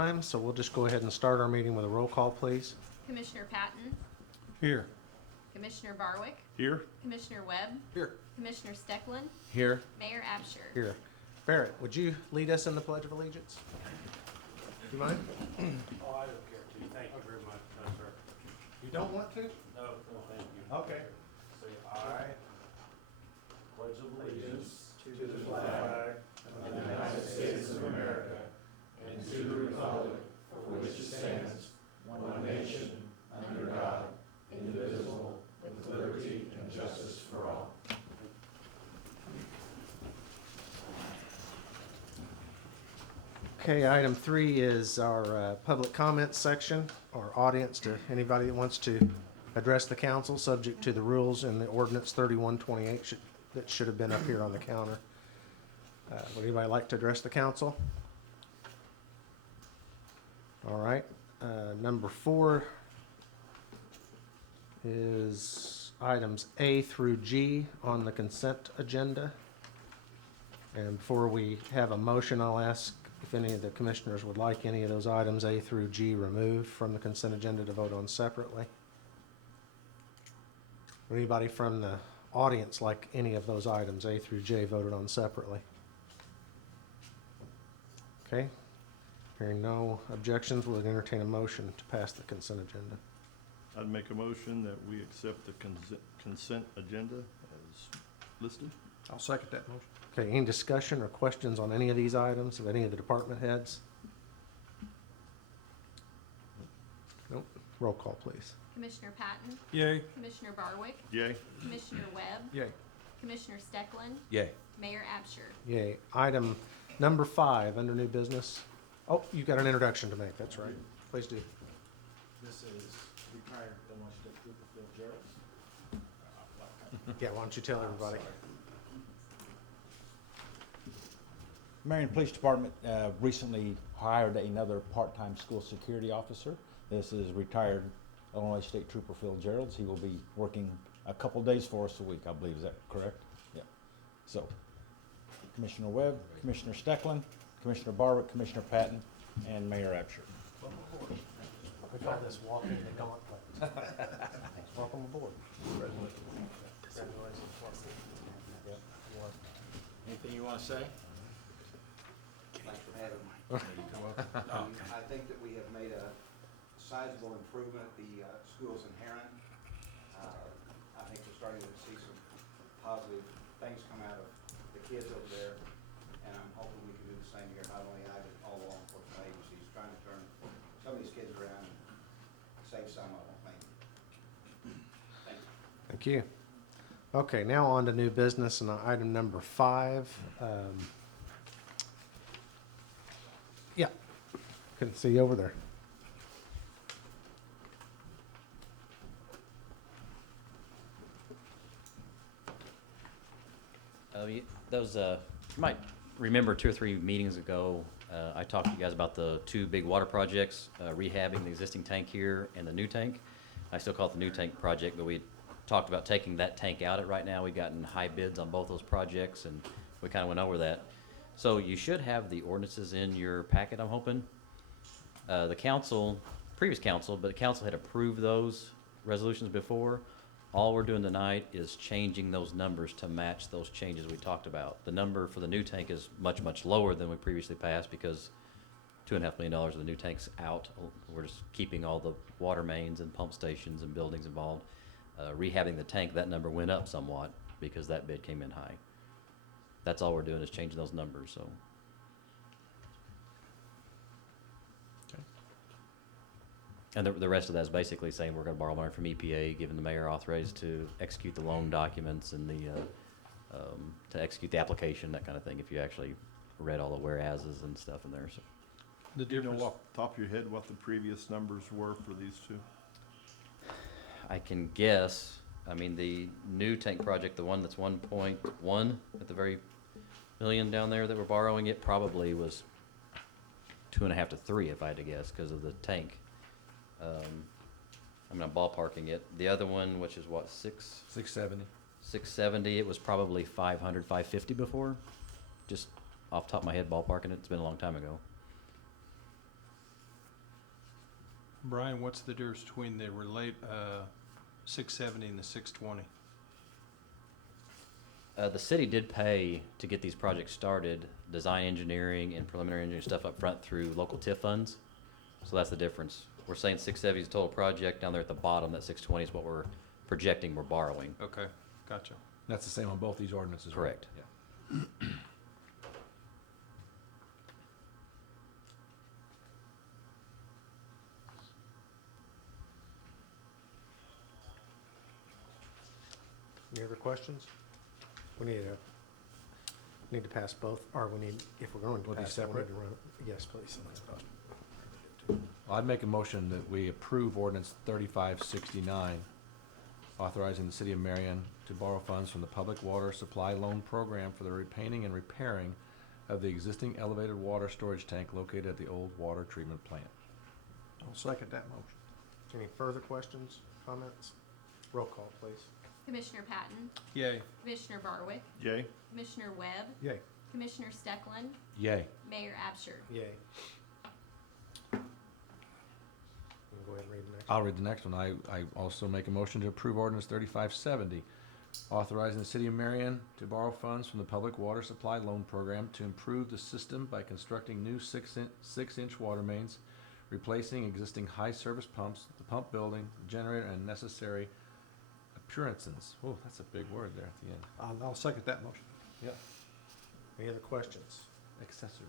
Time, so we'll just go ahead and start our meeting with a roll call, please. Commissioner Patton, Here. Commissioner Barwick, Here. Commissioner Webb, Here. Commissioner Stecklin, Here. Mayor Absher. Here. Barrett, would you lead us in the Pledge of Allegiance? You mind? Oh, I don't care to. Thank you very much, sir. You don't want to? No, thank you. Okay. Say aye. Pledge of allegiance to the flag of the United States of America and to the republic for which it stands, one nation, under God, indivisible, with liberty and justice for all. Okay, item 3 is our public comments section, or audience to anybody that wants to address the council, subject to the rules in the ordinance 3128 that should have been up here on the counter. Would anybody like to address the council? All right, number 4 is items A through G on the consent agenda. And before we have a motion, I'll ask if any of the commissioners would like any of those items A through G removed from the consent agenda to vote on separately. Would anybody from the audience like any of those items A through J voted on separately? Okay, hearing no objections, we'll entertain a motion to pass the consent agenda. I'd make a motion that we accept the consent agenda as listed. I'll second that motion. Okay, any discussion or questions on any of these items of any of the department heads? Nope. Roll call, please. Commissioner Patton, Yay. Commissioner Barwick, Yay. Commissioner Webb, Yay. Commissioner Stecklin, Yay. Mayor Absher. Yay. Item number 5 under new business. Oh, you've got an introduction to make. That's right. Please do. This is retired Illinois Trooper Phil Gerald's. Yeah, why don't you tell everybody? Marion Police Department recently hired another part-time school security officer. This is retired Illinois State Trooper Phil Gerald's. He will be working a couple days for us a week, I believe. Is that correct? Yeah. So, Commissioner Webb, Commissioner Stecklin, Commissioner Barwick, Commissioner Patton, and Mayor Absher. We call this walking the gauntlet. Welcome aboard. Anything you want to say? Thanks for having me. I think that we have made a sizable improvement at the schools in Heron. I think we're starting to see some positive things come out of the kids over there, and I'm hoping we can do the same here, not only I, but all law enforcement agencies, trying to turn some of these kids around and save some of them, maybe. Thank you. Thank you. Okay, now on to new business and item number 5. Yeah, couldn't see you over there. You might remember 2 or 3 meetings ago, I talked to you guys about the 2 big water projects, rehabbing the existing tank here and the new tank. I still call it the new tank project, but we talked about taking that tank out right now. We've gotten high bids on both those projects, and we kind of went over that. So you should have the ordinances in your packet, I'm hoping. The council, previous council, but the council had approved those resolutions before. All we're doing tonight is changing those numbers to match those changes we talked about. The number for the new tank is much, much lower than we previously passed because $2.5 million of the new tank's out. We're just keeping all the water mains and pump stations and buildings involved. Rehabbing the tank, that number went up somewhat because that bid came in high. That's all we're doing is changing those numbers, so. And the rest of that is basically saying we're gonna borrow money from EPA, giving the mayor authorized to execute the loan documents and to execute the application, that kind of thing, if you actually read all the whereases and stuff in there, so. Do you know off the top of your head what the previous numbers were for these 2? I can guess. I mean, the new tank project, the one that's 1.1 at the very million down there that we're borrowing, it probably was 2.5 to 3 if I had to guess because of the tank. I'm not ballparking it. The other one, which is what, 670. 670, it was probably 500, 550 before. Just off the top of my head, ballparking it. It's been a long time ago. Brian, what's the difference between the 670 and the 620? The city did pay to get these projects started, design engineering and preliminary engineering stuff up front through local TIF funds. So that's the difference. We're saying 670 is the total project. Down there at the bottom, that 620 is what we're projecting we're borrowing. Okay, gotcha. That's the same on both these ordinances, right? Correct. Yeah. Any other questions? We need to pass both, or we need, if we're going to Will they pass it, we need separate? to run it. Yes, please. Well, I'd make a motion that we approve ordinance 3569, authorizing the City of Marion to borrow funds from the Public Water Supply Loan Program for the repainting and repairing of the existing elevated water storage tank located at the old water treatment plant. I'll second that motion. Any further questions, comments? Roll call, please. Commissioner Patton, Yay. Commissioner Barwick, Yay. Commissioner Webb, Yay. Commissioner Steckland, Yay. Mayor Absher. Yay. You can go ahead and read the next. I'll read the next one. I also make a motion to approve ordinance 3570, authorizing the City of Marion to borrow funds from the Public Water Supply Loan Program to improve the system by constructing new 6-inch water mains, replacing existing high-service pumps, the pump building, generator, and necessary appurances. Oh, that's a big word there at the end. I'll second that motion. Yep. Any other questions? Accessories.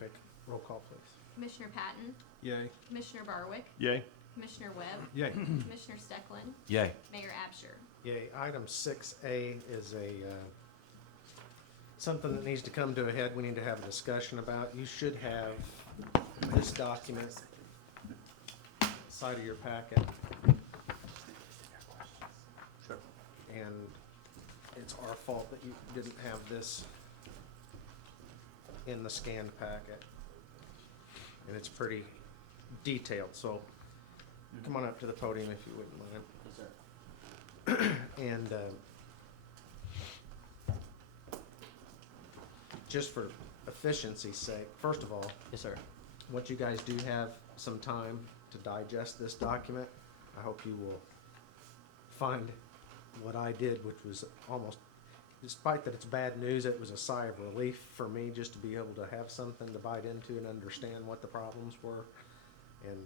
Okay, roll call, please. Commissioner Patton, Yay. Commissioner Barwick, Yay. Commissioner Webb, Yay. Commissioner Steckland, Yay. Mayor Absher. Yay. Item 6A is something that needs to come to a head. We need to have a discussion about. You should have this document side of your packet. Sure. And it's our fault that you didn't have this in the scanned packet. And it's pretty detailed, so come on up to the podium if you wouldn't mind. Yes, sir. And just for efficiency's sake, first of all, Yes, sir. once you guys do have some time to digest this document, I hope you will find what I did, which was almost, despite that it's bad news, it was a sigh of relief for me just to be able to have something to bite into and understand what the problems were. And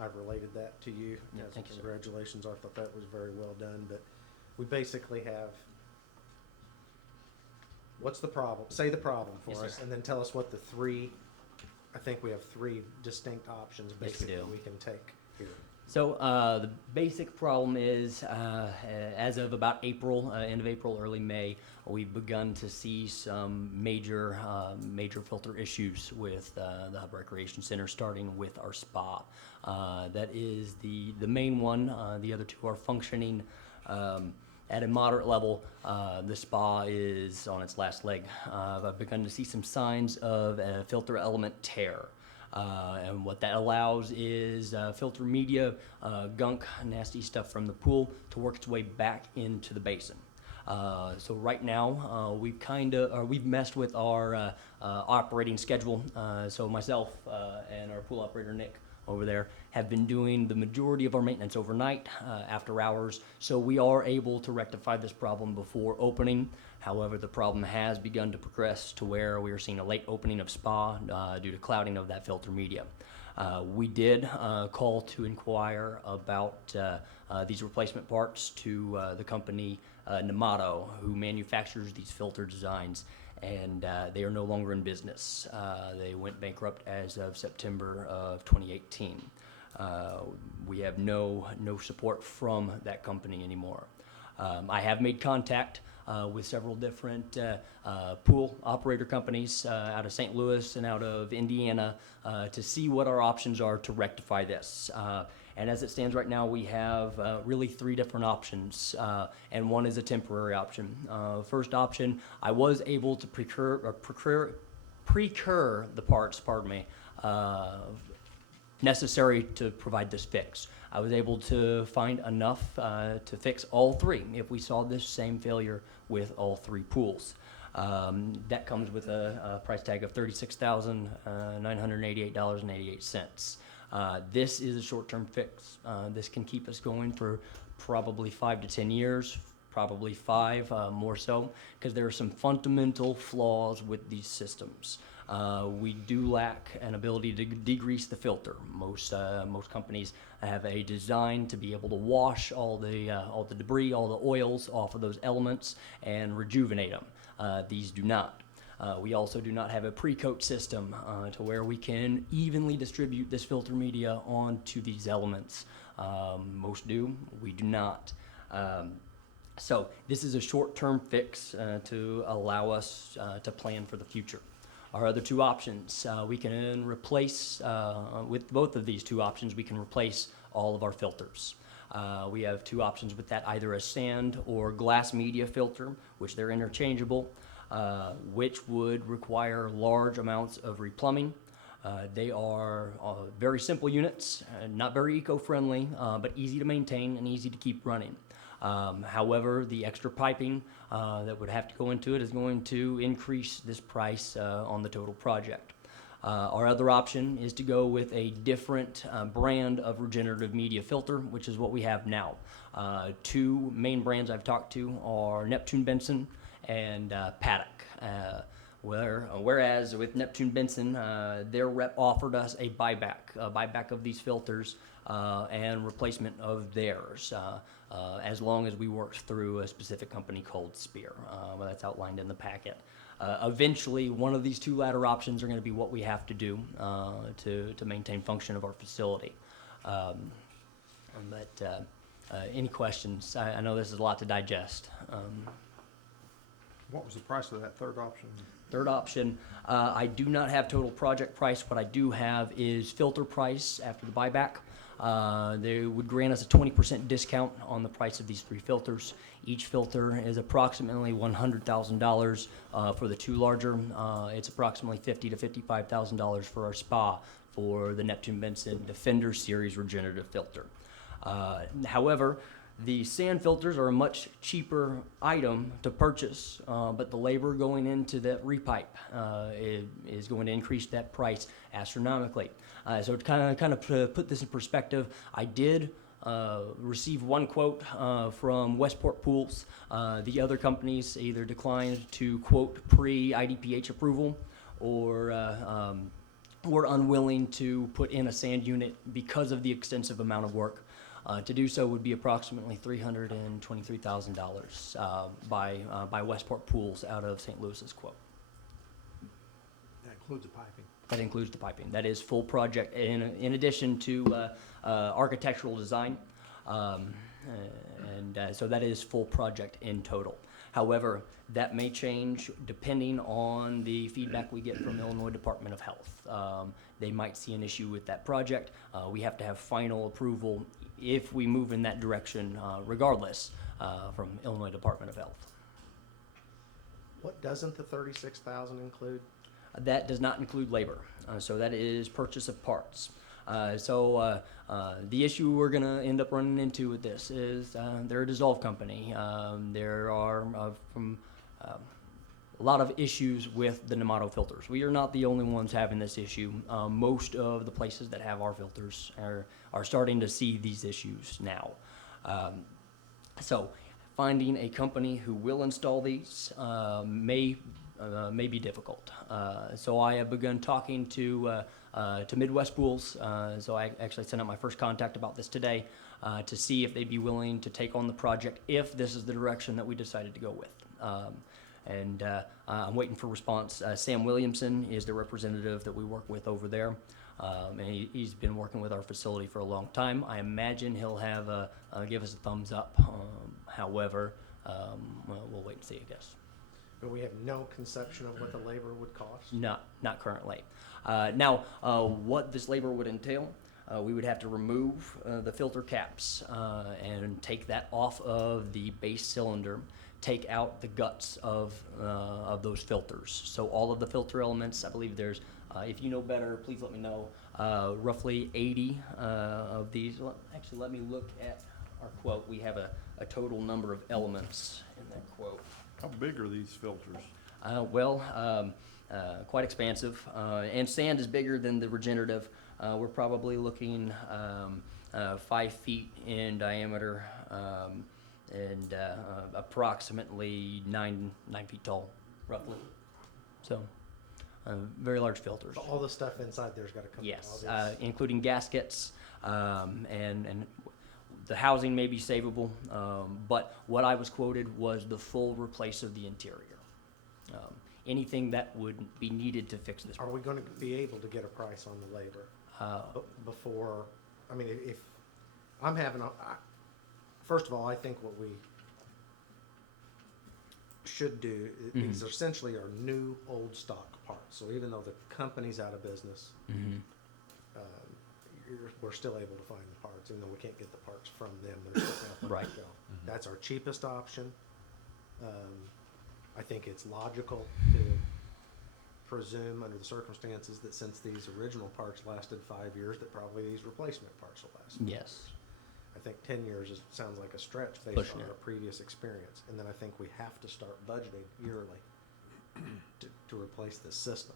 I've related that to you. Yeah, Yes, thank you, sir. congratulations, I thought that was very well done, but we basically have, what's the problem? Say the problem Yes, for us, sir. and then tell us what the three, I think we have three distinct options Yes, we basically do. we can take here. So the basic problem is, as of about April, end of April, early May, we've begun to see some major filter issues with the Hub Recreation Center, starting with our spa. That is the main one. The other two are functioning at a moderate level. The spa is on its last leg. I've begun to see some signs of a filter element tear. And what that allows is filter media, gunk, nasty stuff from the pool to work its way back into the basin. So right now, we've messed with our operating schedule. So myself and our pool operator, Nick, over there, have been doing the majority of our maintenance overnight, after hours. So we are able to rectify this problem before opening. However, the problem has begun to progress to where we are seeing a late opening of spa due to clouding of that filter media. We did call to inquire about these replacement parts to the company Namato, who manufactures these filter designs, and they are no longer in business. They went bankrupt as of September of 2018. We have no support from that company anymore. I have made contact with several different pool operator companies out of St. Louis and out of Indiana to see what our options are to rectify this. And as it stands right now, we have really three different options, and one is a temporary option. First option, I was able to procure the parts, necessary to provide this fix. I was able to find enough to fix all three if we saw this same failure with all three pools. That comes with a price tag of $36,988.88. This is a short-term fix. This can keep us going for probably 5 to 10 years, probably 5 more so, because there are some fundamental flaws with these systems. We do lack an ability to degrease the filter. Most companies have a design to be able to wash all the debris, all the oils off of those elements and rejuvenate them. These do not. We also do not have a pre-coat system to where we can evenly distribute this filter media onto these elements. Most do, we do not. So this is a short-term fix to allow us to plan for the future. Our other 2 options, we can replace, with both of these 2 options, we can replace all of our filters. We have 2 options with that, either a sand or glass media filter, which they're interchangeable, which would require large amounts of replumbing. They are very simple units, not very eco-friendly, but easy to maintain and easy to keep running. However, the extra piping that would have to go into it is going to increase this price on the total project. Our other option is to go with a different brand of regenerative media filter, which is what we have now. 2 main brands I've talked to are Neptune Benson and Paddock. Whereas with Neptune Benson, their rep offered us a buyback of these filters and replacement of theirs, as long as we worked through a specific company called Spear. Well, that's outlined in the packet. Eventually, one of these 2 latter options are going to be what we have to do to maintain function of our facility. Any questions? I know this is a lot to digest. What was the price of that third option? Third option, I do not have total project price. What I do have is filter price after the buyback. They would grant us a 20% discount on the price of these 3 filters. Each filter is approximately $100,000 for the 2 larger. It's approximately $50,000 to $55,000 for our spa for the Neptune Benson Defender Series regenerative filter. However, the sand filters are a much cheaper item to purchase, but the labor going into that repipe is going to increase that price astronomically. So to kind of put this in perspective, I did receive 1 quote from Westport Pools. The other companies either declined to quote pre-IDPH approval or were unwilling to put in a sand unit because of the extensive amount of work. To do so would be approximately $323,000 by Westport Pools out of St. Louis's quote. That includes the piping. That includes the piping. That is full project in addition to architectural design. So that is full project in total. However, that may change depending on the feedback we get from Illinois Department of Health. They might see an issue with that project. We have to have final approval if we move in that direction, regardless, from Illinois Department of Health. What doesn't the 36,000 include? That does not include labor, so that is purchase of parts. The issue we're going to end up running into with this is they're a dissolve company. There are a lot of issues with the Nemato filters. We are not the only ones having this issue. Most of the places that have our filters are starting to see these issues now. So finding a company who will install these may be difficult. So I have begun talking to Midwest Pools. So I actually sent out my first contact about this today to see if they'd be willing to take on the project if this is the direction that we decided to go with. I'm waiting for response. Sam Williamson is the representative that we work with over there. And he's been working with our facility for a long time. I imagine he'll have give us a thumbs up. However, we'll wait and see, I guess. But we have no conception of what the labor would cost? Not currently. Now, what this labor would entail, we would have to remove the filter caps and take that off of the base cylinder, take out the guts of those filters. So all of the filter elements, I believe there's, if you know better, please let me know, roughly 80 of these. Actually, let me look at our quote. We have a total number of elements in that quote. How big are these filters? Quite expansive, and sand is bigger than the regenerative. We're probably looking 5 feet in diameter and approximately 9 feet tall, roughly. So, very large filters. All the stuff inside there's gotta come out. Yes, including gaskets, and the housing may be savable, but what I was quoted was the full replace of the interior. Anything that would be needed to fix this. Are we gonna be able to get a price on the labor before, I mean, if, I'm having first of all, I think what we should do, these essentially are new, old stock parts. So even though the company's out of business, we're still able to find the parts, even though we can't get the parts from them. They're still out there to Right. go. That's our cheapest option. I think it's logical to presume under the circumstances that since these original parts lasted 5 years, that probably these replacement parts will last. Yes. I think 10 years sounds like a stretch based Pushing on it. our previous experience. And then I think we have to start budgeting yearly to replace this system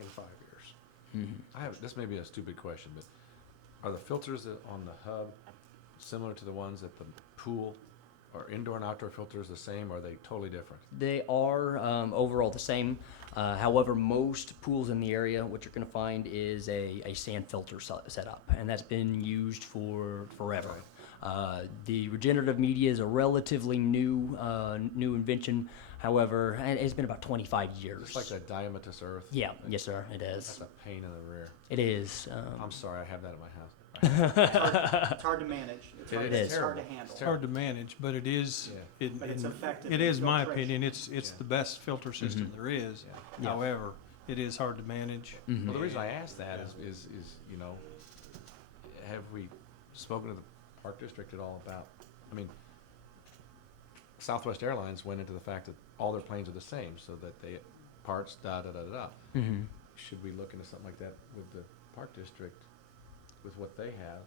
in 5 years. This may be a stupid question, but are the filters on the hub similar to the ones at the pool? Are indoor and outdoor filters the same, or are they totally different? They are overall the same. However, most pools in the area, what you're going to find is a sand filter setup, and that's been used for forever. The regenerative media is a relatively new invention. However, and it's been about 25 years. It's like that diatomaceous earth. Yeah, yes, sir, it is. That's a pain in the rear. It is. I'm sorry, I have that at my house. It's hard to manage. It It's is hard to terrible. handle. It's It's hard to manage, but it is, Yeah. it, But it's effective it in is my filtration. opinion, it's Yeah. the best filter system there is. Yeah. However, it is hard to manage. Well, the reason I ask that is, you know, have we spoken to the Park District at all about, I mean, Southwest Airlines went into the fact that all their planes are the same, so that they, parts, da-da-da-da-da. Mm-hmm. Should we look into something like that with the Park District, with what they have?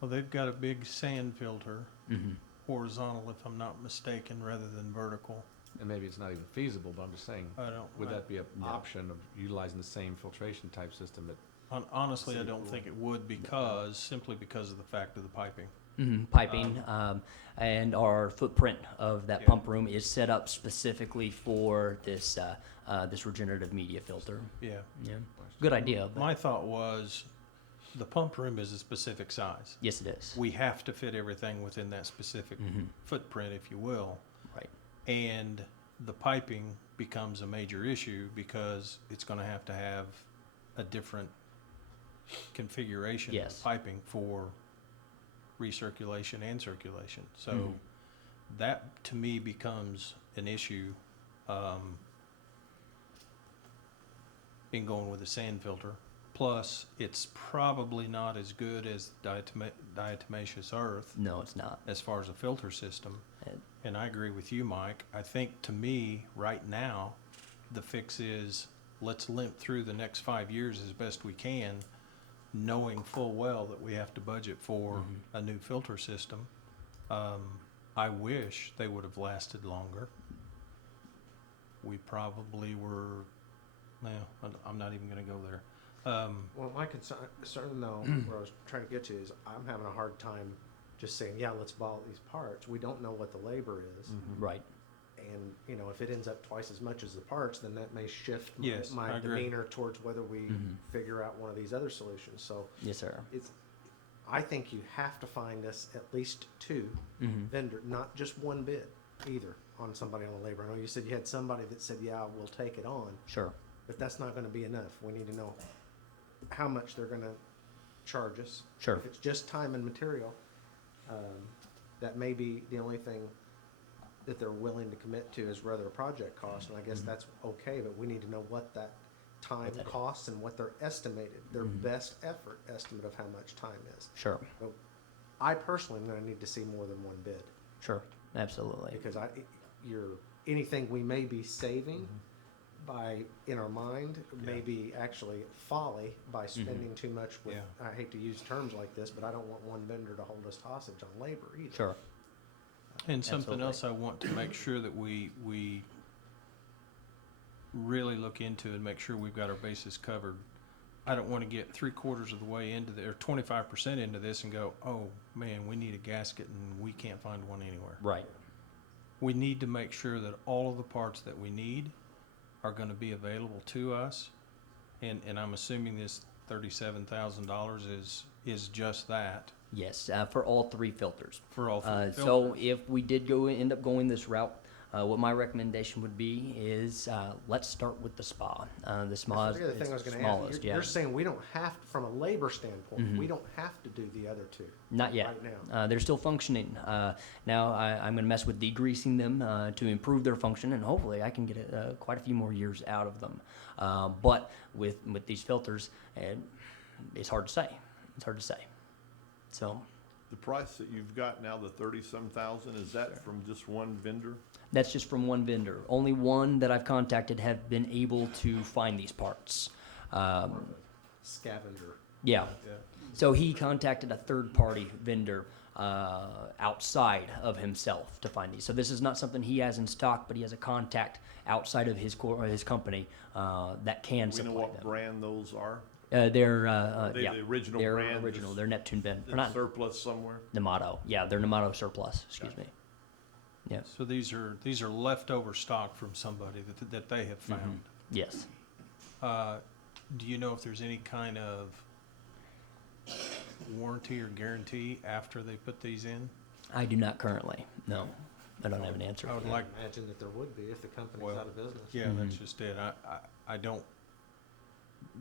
Well, they've got a big sand filter, Mm-hmm. horizontal if I'm not mistaken, rather than vertical. And maybe it's not even feasible, but I'm just saying, I don't, would I- that be an option of utilizing the same filtration type system that, honestly, I City don't pool. think it would simply because of the fact of the piping. Piping, and our footprint of that Yeah. pump room is set up specifically for this this regenerative media filter. Yeah. Yeah, good idea. But My thought was, the pump room is a specific size. yes, it is. We have to fit everything within that specific footprint, if you will. Right. And the piping becomes a major issue because it's gonna have to have a different configuration Yes. of piping for recirculation and circulation. So Mhm. that, to me, becomes an issue, in going with a sand filter. Plus, it's probably not as good as diatomaceous earth No, it's not. as far as a filter system. And- And I agree with you, Mike. I think, to me, right now, the fix is, let's limp through the next 5 years as best we can, knowing full well that we have to budget for a new filter system. I wish they would have lasted longer. We probably were, well, I'm not even gonna go there. Well, my concern though, where I was trying to get to is I'm having a hard time just saying, yeah, let's buy all these parts. We don't know what the labor is. Right. And, you know, if it ends up twice as much as the parts, then that may shift Yes, my I agree. demeanor towards whether we figure out one of these other solutions. So Yes, sir. I think you have to find us at least two vendor, not just one bid either on somebody on the labor. I know you said you had somebody that said, yeah, we'll take it on, Sure. but that's not gonna be enough. We need to know how much they're gonna charge us. Sure. If it's just time and material, that may be the only thing that they're willing to commit to is rather a project cost, and I guess that's okay, but we need to know what that time that is. costs and what their estimated, their best effort estimate of how much time is. Sure. So I personally am gonna need to see more than one bid, Sure. Absolutely. because anything we may be saving by, in our mind, may be actually folly by spending too much with, Yeah. I hate to use terms like this, but I don't want one vendor to hold us hostage on labor either. Sure. And something Absolutely. else I want to make sure that we really look into and make sure we've got our bases covered. I don't want to get 3/4 of the way into or 25% into this and go, oh man, we need a gasket and we can't find one anywhere. Right. We need to make sure that all of the parts that we need are going to be available to us. And I'm assuming this $37,000 is just that Yes, for all three filters. for all three So filters. if we did end up going this route, what my recommendation would be is, let's start with the spa. The spa That's the other thing I was is the gonna ask. smallest, You're yeah. saying we don't have, from a labor standpoint, Mhm. we don't have to do the other two Not yet. right now. They're still functioning. Now I'm going to mess with degreasing them to improve their function, and hopefully I can get quite a few more years out of them. But with these filters, it's hard to say. It's hard to say. So The price that you've got now, the 30-some thousand, is that from just one vendor? that's just from one vendor. Only one that I've contacted have been able to find these parts. Scavenger. Yeah. So he contacted a third-party vendor outside of himself to find these. So this is not something he has in stock, but he has a contact outside of his company that can We know supply what them. brand those are? They're They yeah, the original they're brand? original. that's They're Neptune bin, or in not surplus somewhere? Namato. Yeah, they're Namato surplus. Excuse me. Yeah. So these are leftover stock from somebody that they have found. Yes. Do you know if there's any kind of warranty or guarantee after they put these in? I do not currently. No, I don't have an answer. I would I like, imagine that there would be if the company's Well, out of business. yeah, Mhm. that's just it. I don't,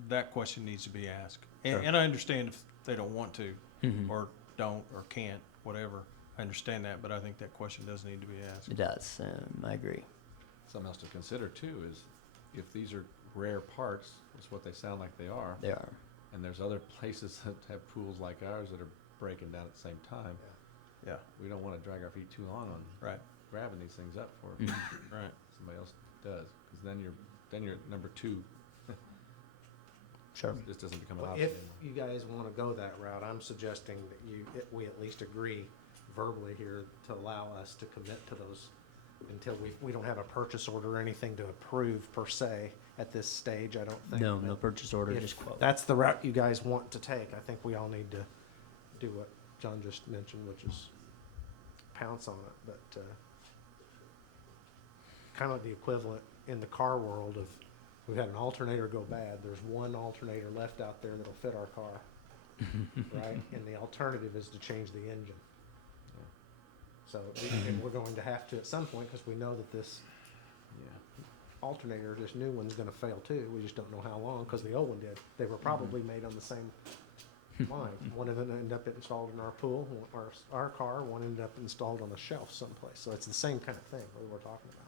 that question needs to be asked. Sure. And I understand if they don't want to, Mhm. or don't, or can't, whatever. I understand that, but I think that question does need to be asked. It does. I agree. Something else to consider too is if these are rare parts, is what they sound like they are, They are. and there's other places that have pools like ours that are breaking down at the same time. Yeah, We don't want to drag our feet too long on right, grabbing these things up for right. somebody else does, because then you're at number two. Sure. This doesn't become an Well, option if anymore. you guys want to go that route, I'm suggesting that we at least agree verbally here to allow us to commit to those until we don't have a purchase order or anything to approve per se at this stage, I don't think. No, but no purchase order, if just quote. that's the route you guys want to take, I think we all need to do what John just mentioned, which is pounce on it, but kind of the equivalent in the car world of, we've had an alternator go bad, there's one alternator left out there that'll fit our car, right? And the alternative is to change the engine. So, and we're going to have to at some point, because we know that this Yeah. alternator, this new one's gonna fail too, we just don't know how long, because the old one did. They were probably made on the same line. One of them ended up installed in our pool, our car, one ended up installed on a shelf someplace. So it's the same kind of thing that we're talking about.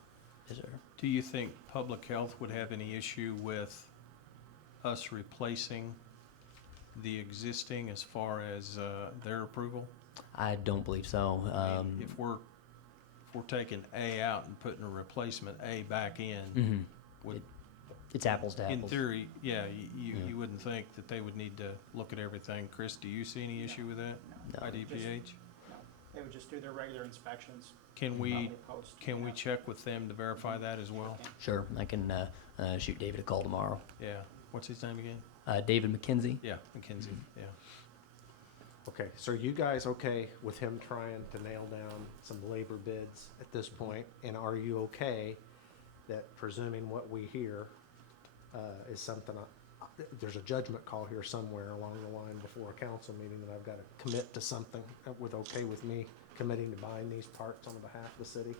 Yes, sir. Do you think public health would have any issue with us replacing the existing as far as their approval? I don't believe so. I mean, if we're taking A out and putting a replacement A back in, Mhm. would, It's apples to in apples. theory, yeah, Yeah. you wouldn't think that they would need to look at everything. Chris, do you see any issue with that? No. IDPH? They would just do their regular inspections. Can we, probably post, can we yeah. check with them to verify that as well? Sure, I can shoot David a call tomorrow. Yeah. What's his name again? David McKenzie. Yeah, McKenzie, yeah. Okay, so are you guys okay with him trying to nail down some labor bids at this point? And are you okay that presuming what we hear is something, there's a judgment call here somewhere along the line before a council meeting that I've got to commit to something with okay with me committing to buying these parts on behalf of the city?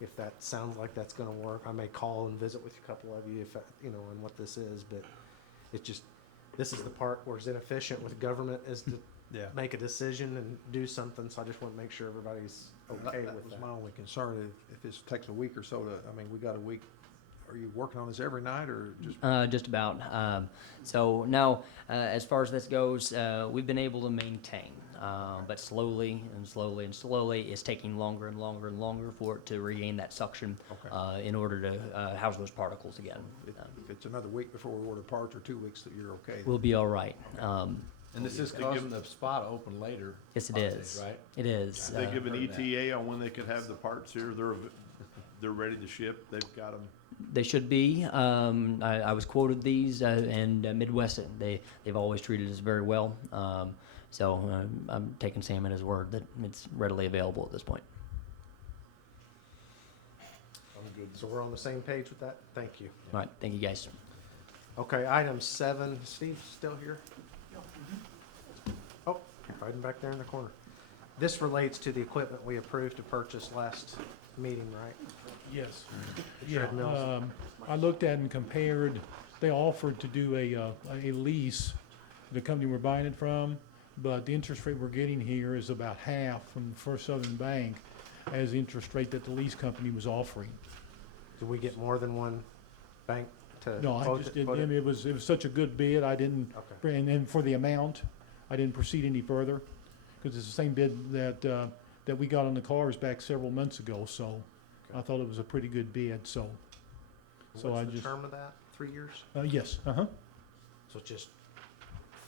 If that sounds like that's gonna work, I may call and visit with a couple of you if, on what this is, but it just, this is the part where it's inefficient with government is to Yeah. make a decision and do something, so I just want to make sure everybody's okay That with was that. my only concern, if this takes a week or so to, I mean, we got a week, are you working on this every night or just? Just about. So now, as far as this goes, we've been able to maintain, but slowly and slowly and slowly, it's taking longer and longer and longer for it to regain that suction Okay. in order to house those particles again. If it's another week before we order parts or 2 weeks, that you're okay. We'll be all right. And this is causing the spa to open later. Yes, it these days, is. Right? It is. They give an heard that. ETA on when they could have the parts here, they're ready to ship, they've got them. They should be. I was quoted these, and Midwest, they've always treated us very well. I'm taking Sam at his word that it's readily available at this point. I'm good. So we're on the same page with that? Thank you. All right, thank you guys. Okay, item 7, Steve, still here? Oh, hiding back there in the corner. This relates to the equipment we approved to purchase last meeting, right? Yes. The Yeah, treadmills. I looked at and compared, they offered to do a lease, the company we're buying it from, but the interest rate we're getting here is about half from First Southern Bank as the interest rate that the lease company was offering. Did we get more than one bank to? No, I quote just it- didn't, quote I it? mean, it was such a good bid, I didn't, Okay. and for the amount, I didn't proceed any further, because it's the same bid that we got on the cars back several months ago, so I thought it was a pretty good bid, so, so I What's the just, term of that? 3 years? yes, So it's just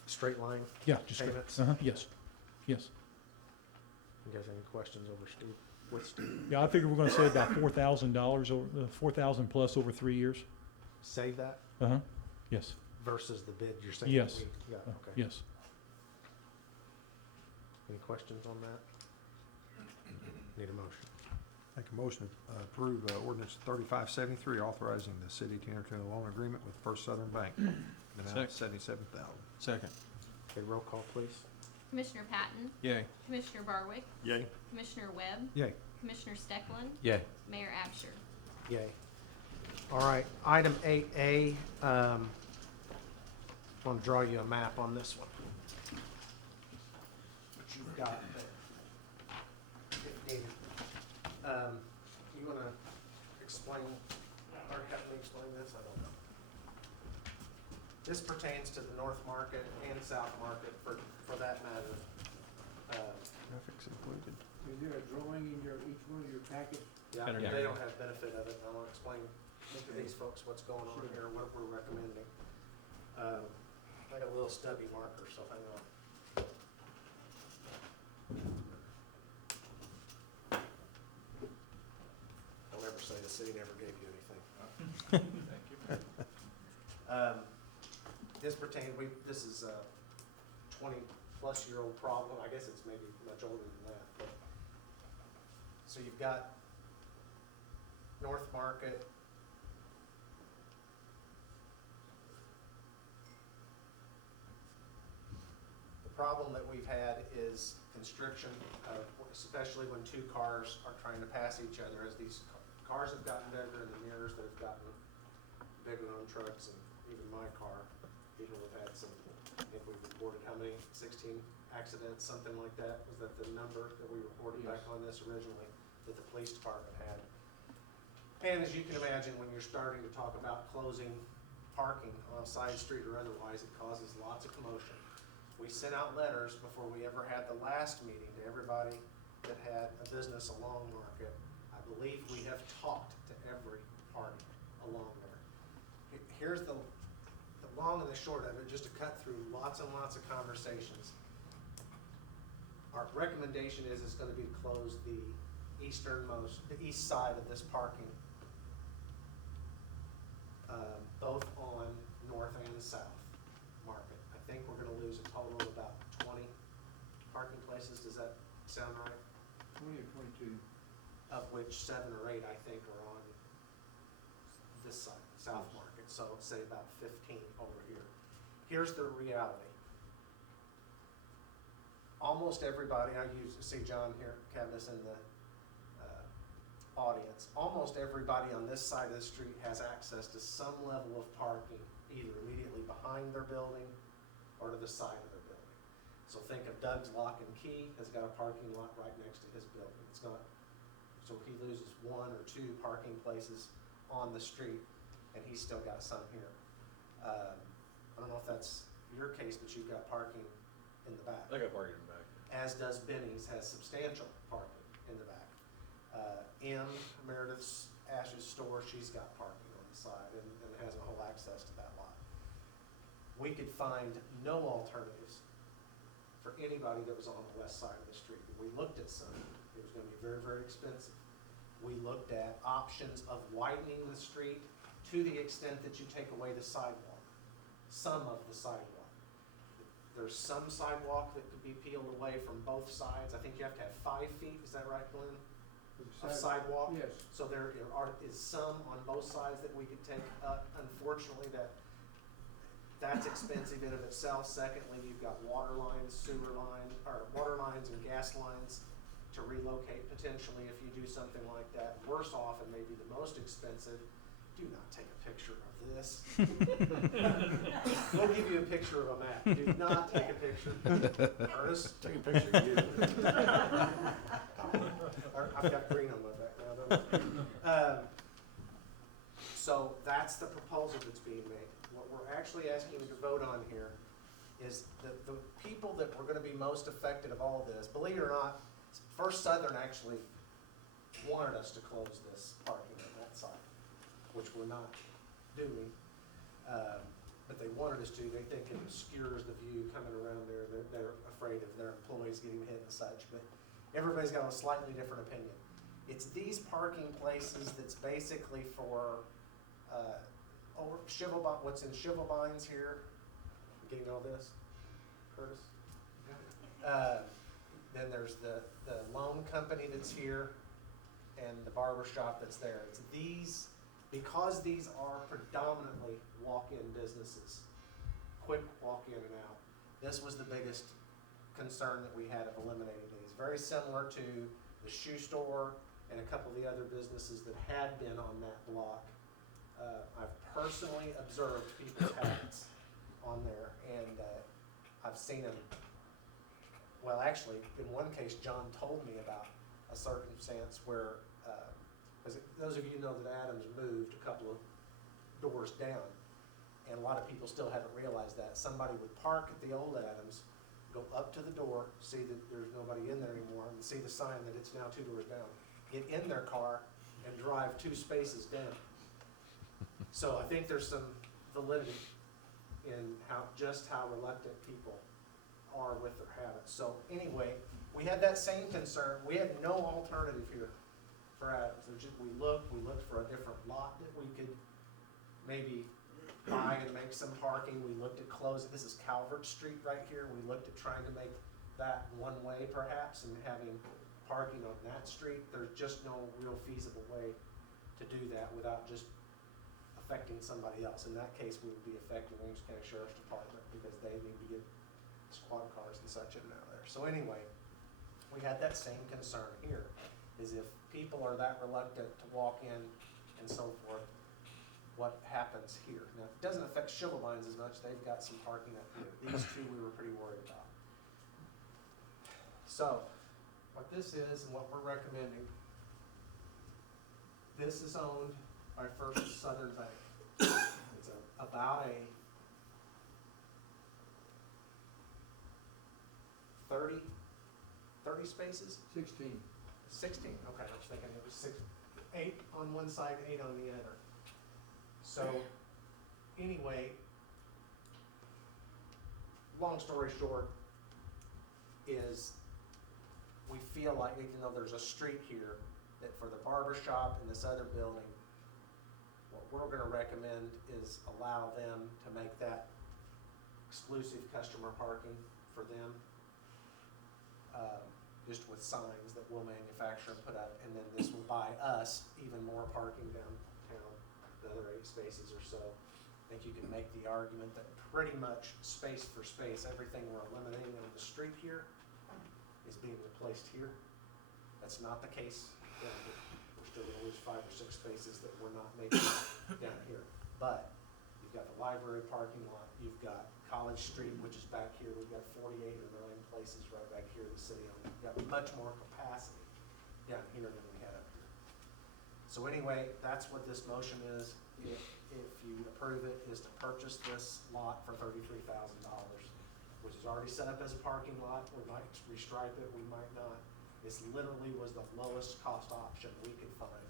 straight line? yeah, just, Payments? yes, yes. You guys have any questions over Steve, with Steve? Yeah, I figure we're gonna save about $4,000, or $4,000 plus over 3 years. Save that Yes, versus the bid you're saying? Yes. Yeah, okay. yes. Any questions on that? Need a motion. Make a motion to approve ordinance 3573, authorizing the city to enter into a loan agreement with First Southern Bank. The amount of $77,000. Second. Okay, roll call, please. Commissioner Patton, Yay. Commissioner Barwick, Yay. Commissioner Webb, Yay. Commissioner Stecklin, Yay. Mayor Absher. Yay. All right, item 8A, I want to draw you a map on this one. What you've got there. If needed. You want to explain, or have me explain this? I don't know. This pertains to the North Market and South Market for that matter. Graphics included. Is there a drawing in each one of your packets? Yeah, Better they not. don't have benefit of it, and I want to explain to these folks what's going on here, what we're recommending. I got a little stubby marker, so hang on. Don't ever say the city never gave you anything. Thank you. This pertains, this is a 20-plus-year-old problem. I guess it's maybe much older than that, but. So you've got North Market. The problem that we've had is constriction, especially when two cars are trying to pass each other. As these cars have gotten bigger and the mirrors that have gotten bigger on trucks, and even my car, people have had some, I think we reported how many, 16 accidents, something like that. Was that the number that we reported back on this originally, that the police department had? And as you can imagine, when you're starting to talk about closing parking on a side street or otherwise, it causes lots of commotion. We sent out letters before we ever had the last meeting to everybody that had a business along Market. I believe we have talked to every party along there. Here's the long and the short of it, just to cut through lots and lots of conversations. Our recommendation is it's gonna be to close the east side of this parking, both on North and South Market. I think we're gonna lose a total of about 20 parking places. Does that sound right? 20 or 22? Of which 7 or 8, I think, are on this side, South Market. So say about 15 over here. Here's the reality. Almost everybody, I see John here, Cadmus in the audience. Almost everybody on this side of the street has access to some level of parking, either immediately behind their building or to the side of their building. So think of Doug's Lock and Key has got a parking lot right next to his building. It's not, so he loses 1 or 2 parking places on the street, and he's still got some here. I don't know if that's your case, but you've got parking in the back. I got parking in the back. As does Benny's, has substantial parking in the back. Meredith's Ash's store, she's got parking on the side and has a whole access to that lot. We could find no alternatives for anybody that was on the west side of the street. We looked at some, it was gonna be very, very expensive. We looked at options of widening the street to the extent that you take away the sidewalk, some of the sidewalk. There's some sidewalk that could be peeled away from both sides. I think you have to have 5 feet, is that right, Glenn? Of sidewalk? Yes. So there is some on both sides that we could take up. Unfortunately, that's expensive in of itself. Secondly, you've got water lines, sewer lines, or water lines and gas lines to relocate potentially if you do something like that. Worse off, and maybe the most expensive, do not take a picture of this. We'll give you a picture of a map. Do not take a picture. Ernest, take a picture of you. I've got green on my background. So that's the proposal that's being made. What we're actually asking you to vote on here is that the people that were gonna be most affected of all this, believe it or not, First Southern actually wanted us to close this parking on that side, which we're not doing. But they wanted us to. They think it obscures the view coming around there. They're afraid of their employees getting hit and such, but everybody's got a slightly different opinion. It's these parking places that's basically for, what's in Shivelbines here. You getting all this, Curtis? Then there's the loan company that's here and the barber shop that's there. It's these, because these are predominantly walk-in businesses, quick walk-in and out. This was the biggest concern that we had of eliminating these. Very similar to the shoe store and a couple of the other businesses that had been on that block. I've personally observed people's habits on there, and I've seen them. Well, actually, in one case, John told me about a circumstance where, because those of you know that Adams moved a couple of doors down, and a lot of people still haven't realized that. Somebody would park at the old Adams, go up to the door, see that there's nobody in there anymore, and see the sign that it's now 2 doors down, get in their car, and drive 2 spaces down. So I think there's some validity in how reluctant people are with their habits. So anyway, we had that same concern. We had no alternative here for Adams. We looked for a different lot that we could maybe buy and make some parking. We looked at closing, this is Calvert Street right here. We looked at trying to make that one way perhaps and having parking on that street. There's just no real feasible way to do that without just affecting somebody else. In that case, we would be affecting Williams County Sheriff's Department because they need to get squad cars and such in and out of there. So anyway, we had that same concern here, is if people are that reluctant to walk in and so forth, what happens here? Now, it doesn't affect Shivelbines as much. They've got some parking up here. These two we were pretty worried about. So, what this is and what we're recommending, this is owned by First Southern Bank. It's about a 30 spaces? 16. 16, okay, I was thinking it was 8 on one side, 8 on the other. So, anyway, long story short is we feel like even though there's a street here, that for the barber shop and this other building, what we're gonna recommend is allow them to make that exclusive customer parking for them. Just with signs that we'll manufacture and put up, and then this will buy us even more parking downtown, the other 8 spaces or so. I think you can make the argument that pretty much space for space, everything we're eliminating on the street here is being replaced here. That's not the case down here. We're still gonna lose 5 or 6 spaces that we're not making down here. But you've got the library parking lot, you've got College Street, which is back here, we've got 48 or 9 places right back here the city owns. We've got much more capacity down here than we had up here. So anyway, that's what this motion is. If you approve it, is to purchase this lot for $33,000, which is already set up as a parking lot. We might restripe it, we might not. This literally was the lowest cost option we could find,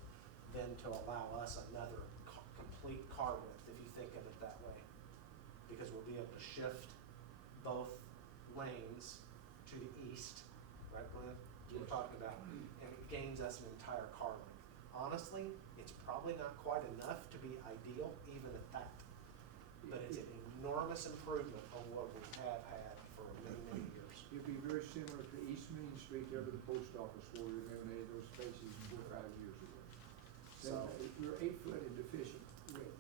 then to allow us another complete car width, if you think of it that way. Because we'll be able to shift both lanes to the east, right, Glenn? You were talking about, and it gains us an entire car length honestly, it's probably not quite enough to be ideal even at that. But it's an enormous improvement on what we have had for many, many years. It'd be very similar to East Main Street there to the post office where we eliminated those spaces 4 or 5 years ago. So So- we're 8 foot in deficient width,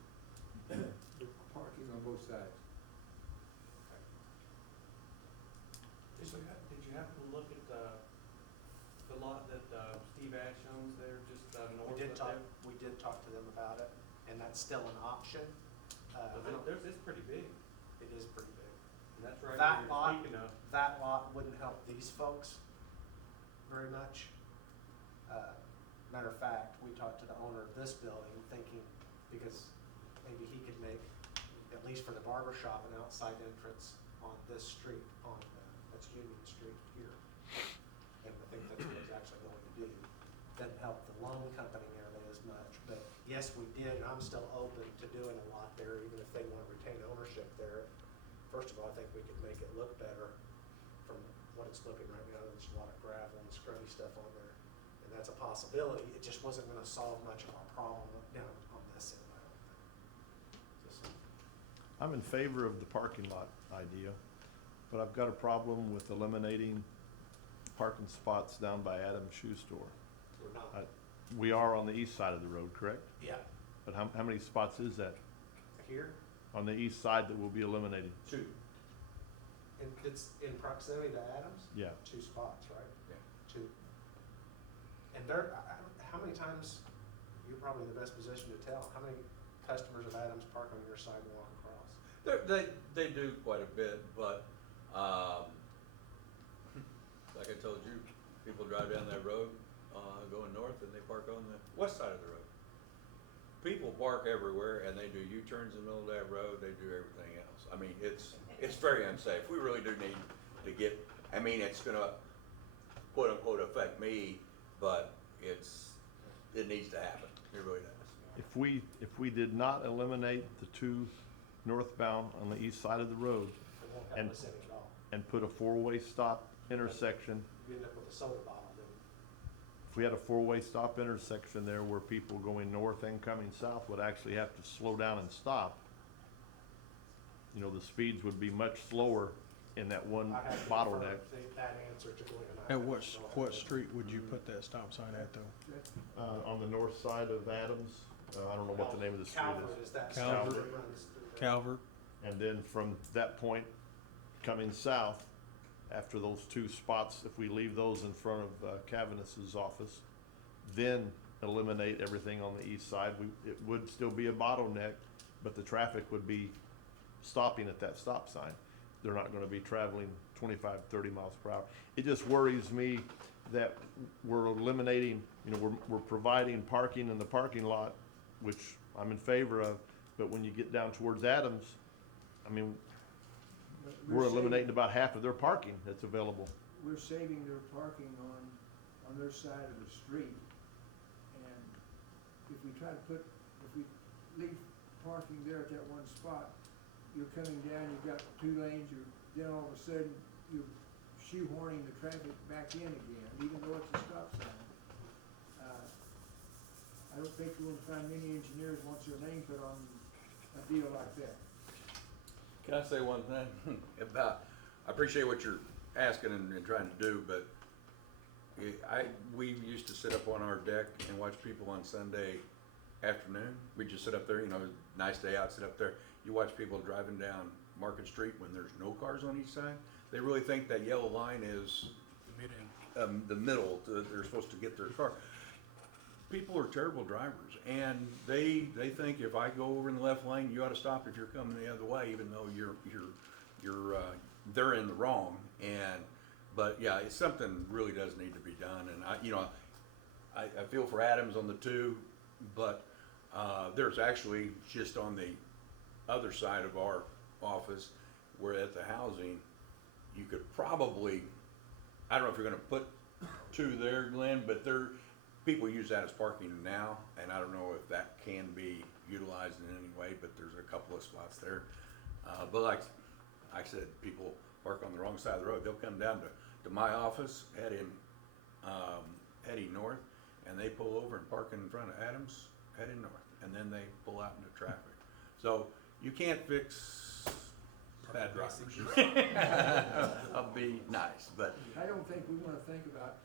with parking on both sides. Did you happen to look at the lot that Steve Ash owns there, just north of there? We did talk to them about it, and that's still an option. It's pretty big, It is pretty big. and that's right That where lot- you're speaking of. That lot wouldn't help these folks very much. Matter of fact, we talked to the owner of this building thinking, because maybe he could make, at least for the barber shop, an outside entrance on this street, that's Union Street here. And I think that's what he's actually going to do. Doesn't help the loan company nearly as much, but yes, we did, and I'm still open to doing a lot there, even if they want to retain ownership there. First of all, I think we could make it look better from what it's looking right now. There's a lot of gravel and scrubby stuff on there, and that's a possibility. It just wasn't gonna solve much of our problem down on this end, I don't think. Just- I'm in favor of the parking lot idea, but I've got a problem with eliminating parking spots down by Adam's Shoe Store. We're not, We are on the east side of the road, correct? yeah, But how many spots is that here, on the east side that will be eliminated? 2. And it's in proximity to Adams? Yeah. 2 spots, right? Yeah. 2. And there, how many times, you're probably in the best position to tell, how many customers of Adams park on your side and walk across? They do quite a bit, but, like I told you, people drive down that road, going north, and they park on the west side of the road. People park everywhere, and they do U-turns in the middle of that road, they do everything else. I mean, it's very unsafe. We really do need to get, I mean, it's gonna, quote unquote, affect me, but it needs to happen. It really does. If we did not eliminate the 2 northbound on the east side of the road It won't help And- us any at all. and put a 4-way stop intersection, You end up with a soda bottle then. if we had a 4-way stop intersection there where people going north and coming south would actually have to slow down and stop, you know, the speeds would be much slower in that one I have to bottleneck. defer that answer to Glenn. I At don't what, know what how to- street would you put that stop sign at though? That's, On the north side of Adams, I don't know what the name of the street Calvert is. is that Calvert. street that runs through there. Calvert? And then from that point, coming south, after those 2 spots, if we leave those in front of Cavanaugh's office, then eliminate everything on the east side, it would still be a bottleneck, but the traffic would be stopping at that stop sign. They're not gonna be traveling 25, 30 miles per hour. It just worries me that we're eliminating, you know, we're providing parking in the parking lot, which I'm in favor of, but when you get down towards Adams, I mean, but we're saving- eliminating about half of their parking that's available. We're saving their parking on their side of the street. And if we try to if we leave parking there at that one spot, you're coming down, you've got 2 lanes, then all of a sudden, you're shoehorning the traffic back in again, even though it's a stop sign. I don't think you're gonna find many engineers wants their name put on a deal like that. Can I say one thing about, I appreciate what you're asking and trying to do, but we used to sit up on our deck and watch people on Sunday afternoon. We'd just sit up there, you know, nice day out, sit up there. You watch people driving down Market Street when there's no cars on each side. They really think that yellow line is the middle, they're supposed to get their car. People are terrible drivers, and they think if I go over in the left lane, you ought to stop if you're coming the other way, even though they're in the wrong. But yeah, it's something really does need to be done, and I feel for Adams on the 2, but there's actually just on the other side of our office, where at the housing, you could probably, I don't know if you're gonna put 2 there, Glenn, but people use that as parking now, and I don't know if that can be utilized in any way, but there's a couple of spots there. But like I said, people park on the wrong side of the road. They'll come down to my office heading north, and they pull over and park in front of Adams, heading north, and then they pull out into traffic. So you can't fix bad drivers. I'll be nice, but I don't think we wanna think about,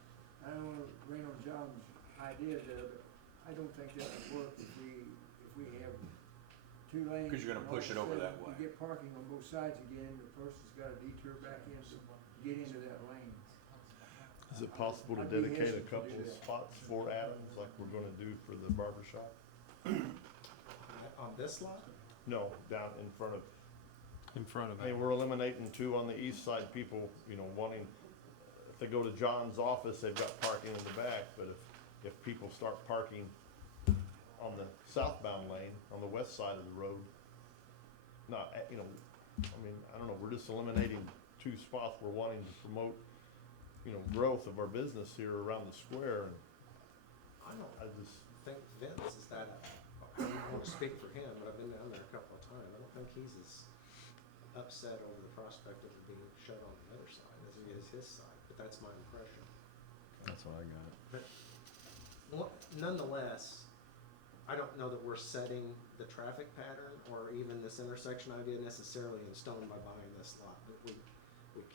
I don't wanna rain on John's idea there, but I don't think that would work if we have 2 lanes. 'Cause you're gonna and all push of it a over sudden that way. You get parking on both sides again, the person's gotta detour back in to get into that lane. Is it possible to I'd be dedicate a hesitant to couple do of that. spots for Adams like we're gonna do for the barber shop? On this lot? No, down in front of, In front of I mean, it. we're eliminating 2 on the east side, people, you know, wanting, if they go to John's office, they've got parking in the back, but if people start parking on the southbound lane, on the west side of the road, not, you know, I mean, I don't know, we're just eliminating 2 spots, we're wanting to promote, you know, growth of our business here around the square, and I don't I just, think Vince is that, I don't want to speak for him, but I've been down there a couple of times. I don't think he's as upset over the prospect of it being shut on the other side as he is his side, but that's my impression. That's what I got. Well, nonetheless, I don't know that we're setting the traffic pattern or even this intersection idea necessarily in stone by buying this lot, but we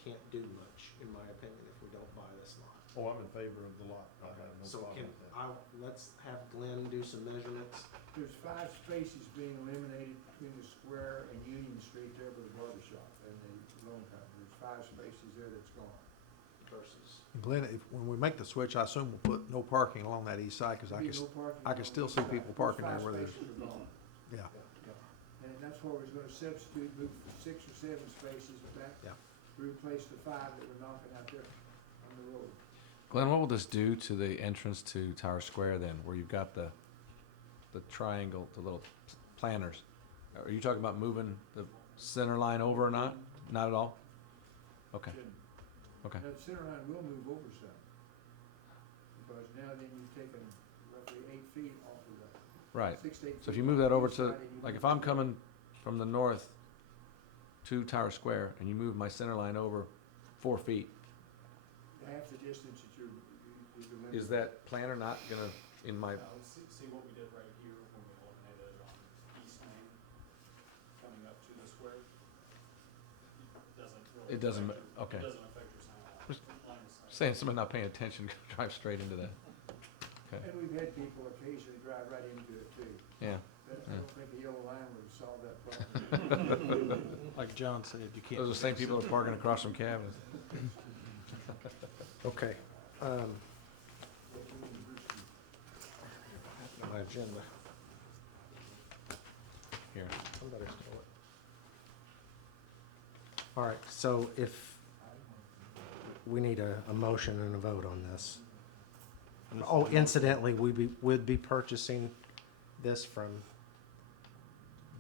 can't do much, in my opinion, if we don't buy this lot. oh, I'm in favor of the lot, I have no So problem can, with that. let's have Glenn do some measurements. There's 5 spaces being eliminated between the square and Union Street there with the barber shop and the loan company. There's 5 spaces there that's gone. Versus. Glenn, when we make the switch, I assume we'll put no parking along that east side, cause Be no parking I can on still the see side. people Those parking there 5 where there's, spaces are gone. yeah. And that's where we're gonna substitute, move 6 or 7 spaces back. Yeah. Replace the 5 that we're knocking out there on the road. Glenn, what will this do to the entrance to Tower Square then, where you've got the triangle, the little planters? Are you talking about moving the center line over or not? Not at all? Okay, okay. Now, the center line will move over some. Because now then you've taken roughly 8 feet off of the. Right. 6 to 8 So if feet you move off that the over east to, side and you like move if I'm it- coming from the north to Tower Square and you move my center line over 4 feet, Half the distance that you're eliminating. is that planter not gonna, in my, See what we did right here when we eliminated on East Main, coming up to the square? It doesn't, okay. Doesn't affect your sign line of sight. Saying someone not paying attention, drive straight into that. Okay, And we've had people occasionally drive right into it too. yeah. But I don't think the yellow line would have solved that problem. Like John said, you can't. Those are the same people that are parking across from cabins. Okay. My agenda. Here. Somebody stole it. All right, so if, we need a motion and a vote on this. Oh, incidentally, we'd be purchasing this from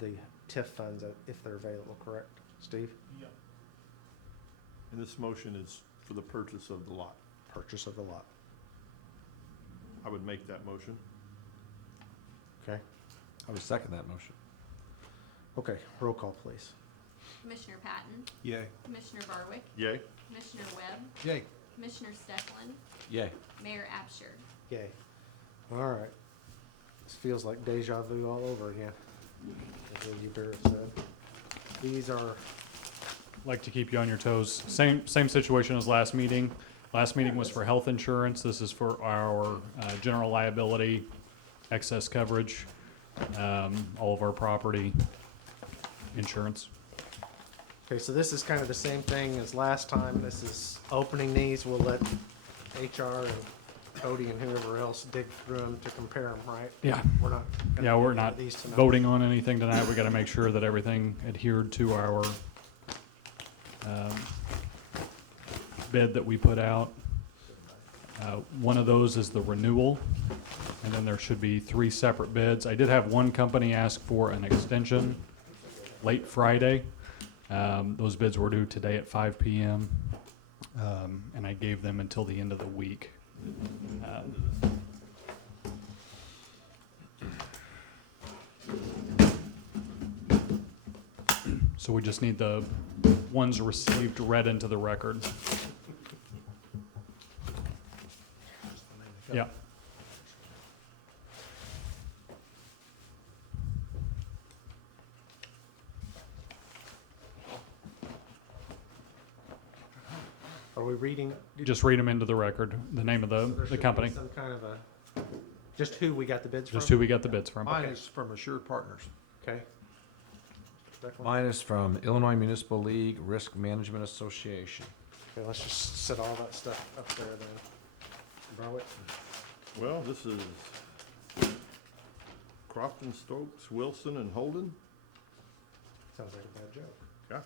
the TIF funds if they're available, correct, Steve? Yep. And this motion is for the purchase of the lot. Purchase of the lot. I would make that motion. Okay, I would second that motion. okay, roll call, please. Commissioner Patton, Yay. Commissioner Barwick, Yay? Commissioner Webb, Yay. Commissioner Stecklin, Yay. Mayor Absher. Yay. All right. This feels like deja vu all over again. As Lee Barrett said. These are, Like to keep you on your toes. Same situation as last meeting. Last meeting was for health insurance. This is for our general liability, excess coverage, all of our property insurance. okay, so this is kind of the same thing as last time. This is opening these. We'll let HR and Cody and whoever else dig through them to compare them, right? Yeah. We're not. gonna Yeah, we're look at not these tonight. voting on anything tonight. We gotta make sure that everything adhered to our bid that we put out. One of those is the renewal, and then there should be 3 separate bids. I did have one company ask for an extension late Friday. Those bids were due today at 5 PM, and I gave them until the end of the week. So we just need the ones received read into the record. Yeah. reading? Just read them into the record, the name of So there the should be company, some kind of a, just who we got the bids from? just who we got the bids from. Mine is from Assured Partners. Okay. Declan? Mine is from Illinois Municipal League Risk Management Association. Okay, let's just set all that stuff up there then. Barwick? Well, this is Crofton, Stokes, Wilson, and Holden. Sounds like a bad joke. Yeah.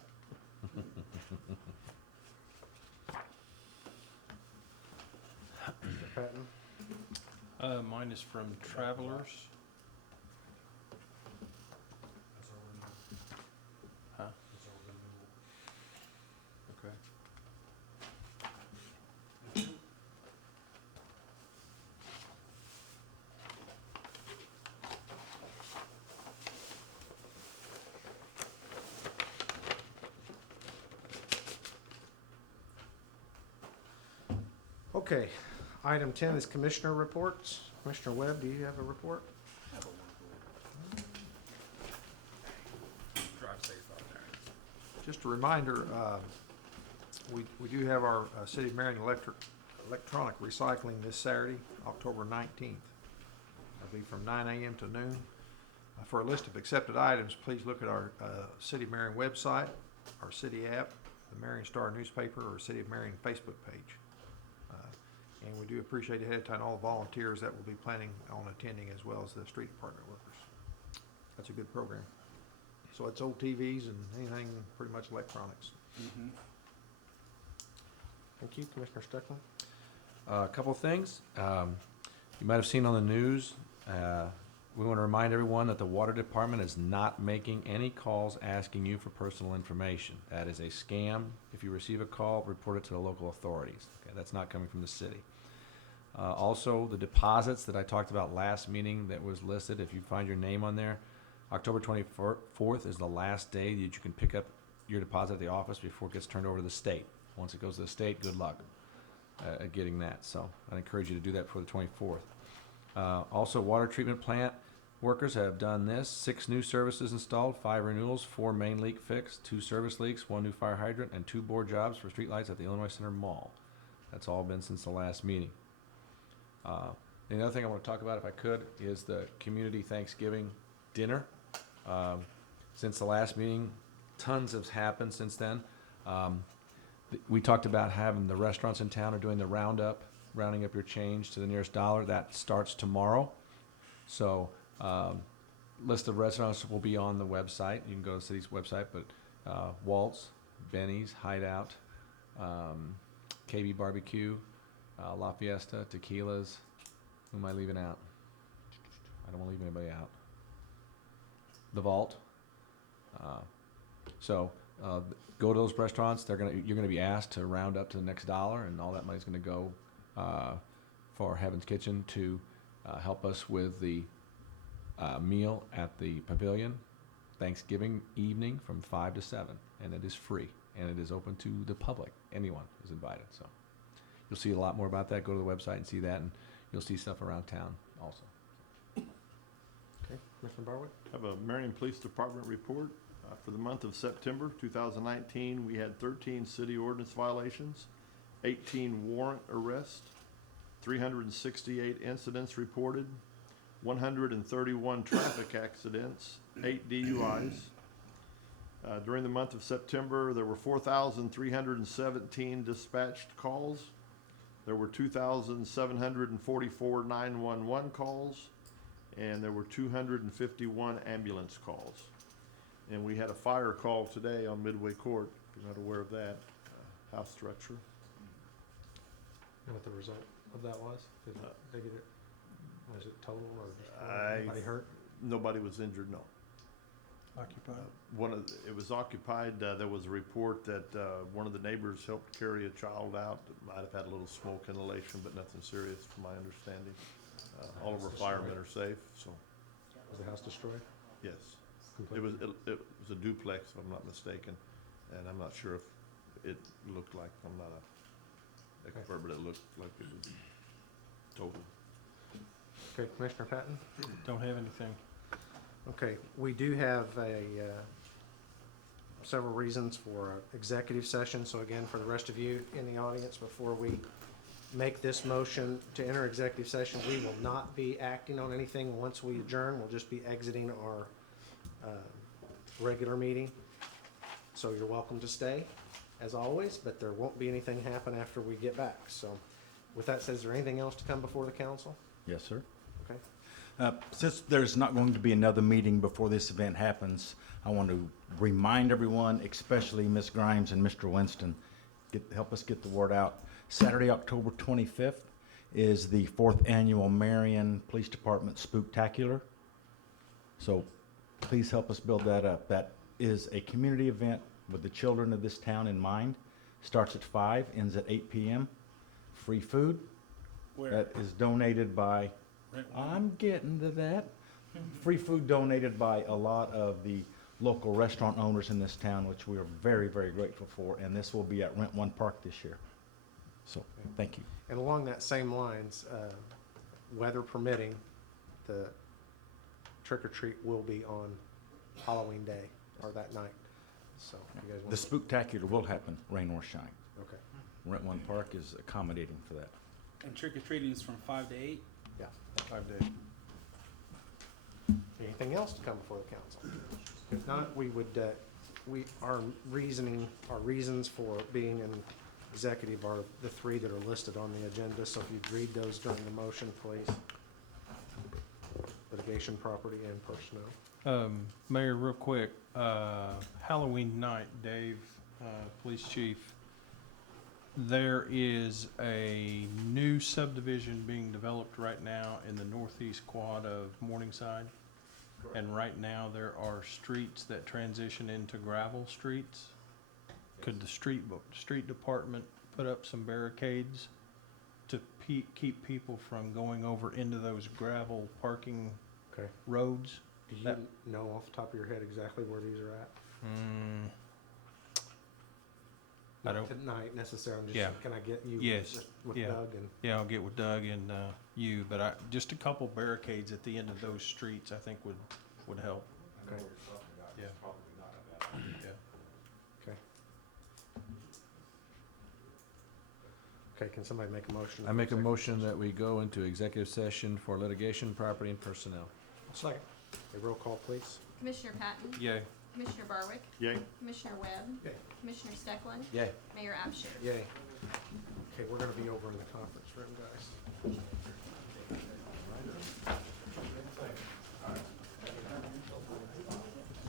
Mr. Patton? Mine is from Travelers. Huh? Okay. Okay, item 10 is commissioner reports. Commissioner Webb, do you have a report? Just a reminder, we do have our City of Marion electronic recycling this Saturday, October 19th. That'll be from 9 a.m. to noon. For a list of accepted items, please look at our City of Marion website, our city app, the Marion Star newspaper, or City of Marion Facebook page. And we do appreciate ahead of time all the volunteers that will be planning on attending, as well as the street department workers. That's a good program. So it's old TVs and anything, pretty much electronics. Thank you, Commissioner Steckland. A couple things. You might have seen on the news, we want to remind everyone that the water department is not making any calls asking you for personal information. That is a scam. If you receive a call, report it to the local authorities. Okay, that's not coming from the city. Also, the deposits that I talked about last meeting that was listed, if you find your name on there, October 24th is the last day that you can pick up your deposit at the office before it gets turned over to the state. Once it goes to the state, good luck at getting that. So I encourage you to do that for the 24th. Also, water treatment plant workers have done this. 6 new services installed, 5 renewals, 4 main leak fixed, 2 service leaks, 1 new fire hydrant, and 2 board jobs for streetlights at the Illinois Center Mall. That's all been since the last meeting. The other thing I want to talk about, if I could, is the community Thanksgiving dinner. Since the last meeting, tons has happened since then. We talked about having the restaurants in town are doing the rounding up your change to the nearest dollar. That starts tomorrow. So list of restaurants will be on the website. You can go to the city's website, but Waltz, Benny's, Hideout, KB Barbecue, La Fiesta, Tequilas. Who am I leaving out? I don't want to leave anybody out. The Vault. Go to those restaurants. You're gonna be asked to round up to the next dollar, and all that money's gonna go for Heaven's Kitchen to help us with the meal at the pavilion Thanksgiving evening from 5 to 7, and it is free, and it is open to the public. Anyone is invited. So you'll see a lot more about that. Go to the website and see that, and you'll see stuff around town also. Okay, Commissioner Barwick? Have a Marion Police Department report. For the month of September 2019, we had 13 city ordinance violations, 18 warrant arrests, 368 incidents reported, 131 traffic accidents, 8 DUIs. During the month of September, there were 4,317 dispatched calls. There were 2,744 911 calls, and there were 251 ambulance calls. And we had a fire call today on Midway Court, if you're not aware of that, house structure. And what the result of that was? Did they get it? Was it total or just I- anybody hurt? Nobody was injured, no. Occupied. It was occupied. There was a report that one of the neighbors helped carry a child out. Might have had a little smoke inhalation, but nothing serious from my understanding. All of our firemen are safe, so, Was the house destroyed? yes. It Completely? was a duplex, if I'm not mistaken, and I'm not sure if it looked like, I'm not a expert, but it looked like it was total. Okay, Commissioner Patton? Don't have anything. Okay, we do have a several reasons for executive session. So again, for the rest of you in the audience, before we make this motion to enter executive session, we will not be acting on anything once we adjourn. We'll just be exiting our regular meeting. So you're welcome to stay, as always, but there won't be anything happen after we get back. So with that said, is there anything else to come before the council? Yes, sir. Okay. Since there's not going to be another meeting before this event happens, I want to remind everyone, especially Ms. Grimes and Mr. Winston, help us get the word out. Saturday, October 25th is the 4th Annual Marion Police Department Spooktacular. So please help us build that up. That is a community event with the children of this town in mind. Starts at 5, ends at 8 p.m. Free food. That is donated by, I'm getting to that. Free food donated by a lot of the local restaurant owners in this town, which we are very, very grateful for. And this will be at Rent One Park this year. So, thank you. And along that same lines, weather permitting, the trick or treat will be on Halloween day or that night. So, you guys want The Spooktacular will happen, rain or shine. Okay. Rent One Park is accommodating for that. And trick or treating is from 5 to 8? Yeah. 5 days. Anything else to come before the council? If not, we would, our reasons for being in executive are the 3 that are listed on the agenda. So if you'd read those during the motion, please. Litigation, property, and personnel. Mayor, real quick, Halloween night, Dave, Police Chief, there is a new subdivision being developed right now in the northeast quad of Morningside. And right now, there are streets that transition into gravel streets. Could the street department put up some barricades to keep people from going over into those gravel parking Okay. roads? Do you know off the top of your head exactly where these are at? I Not don't. tonight necessarily, just, Yeah. can I get you Yes. with Yeah. Doug and? Yeah, I'll get with Doug and you, but just a couple barricades at the end of those streets, I think would help. Okay. Yeah. Yeah. Okay. Okay, can somebody make a motion? I make a for motion that we go into executive session for litigation, property, and personnel. Second. A roll call, please. Commissioner Patton? Yay. Commissioner Barwick? Yay. Commissioner Webb? Yay. Commissioner Stecklin? Yay. Mayor Absher? Yay. Okay, we're gonna be over in the conference room, guys.